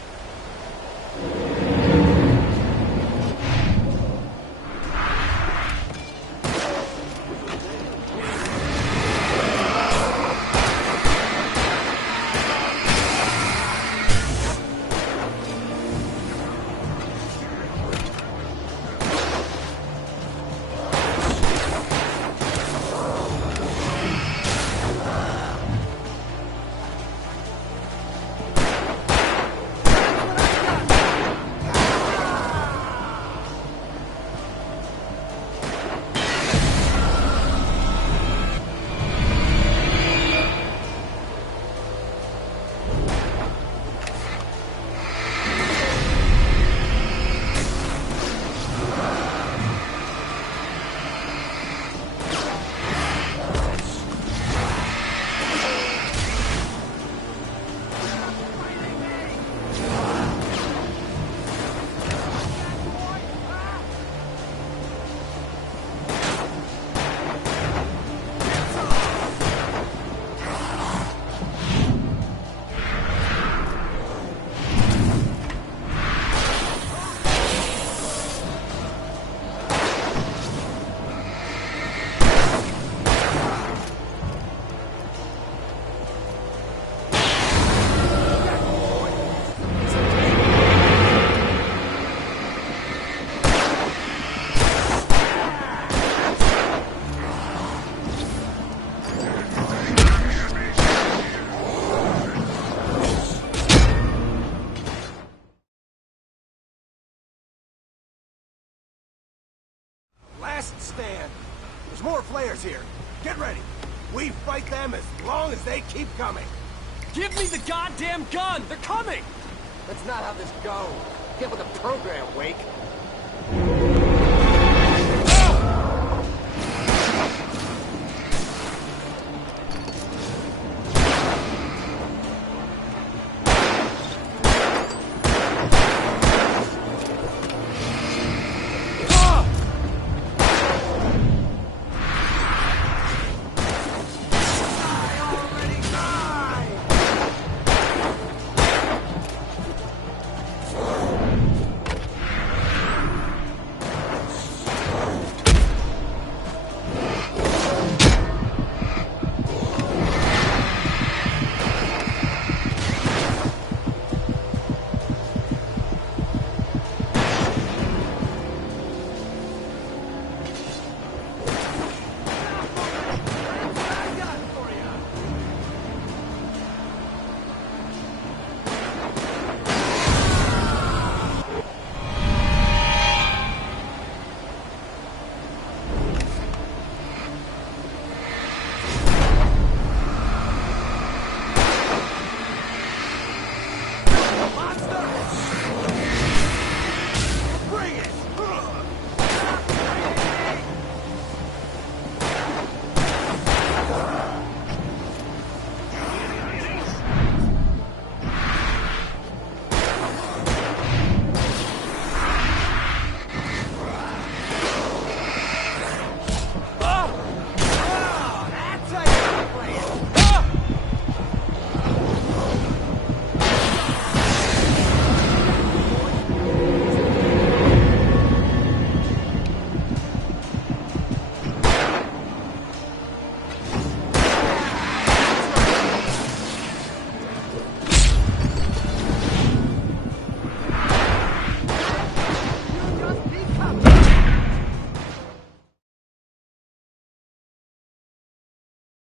There's more flares here. Get ready. We fight them as long as they keep coming. Give me the goddamn gun! They're coming! That's not how this goes. Get with the program, Wake.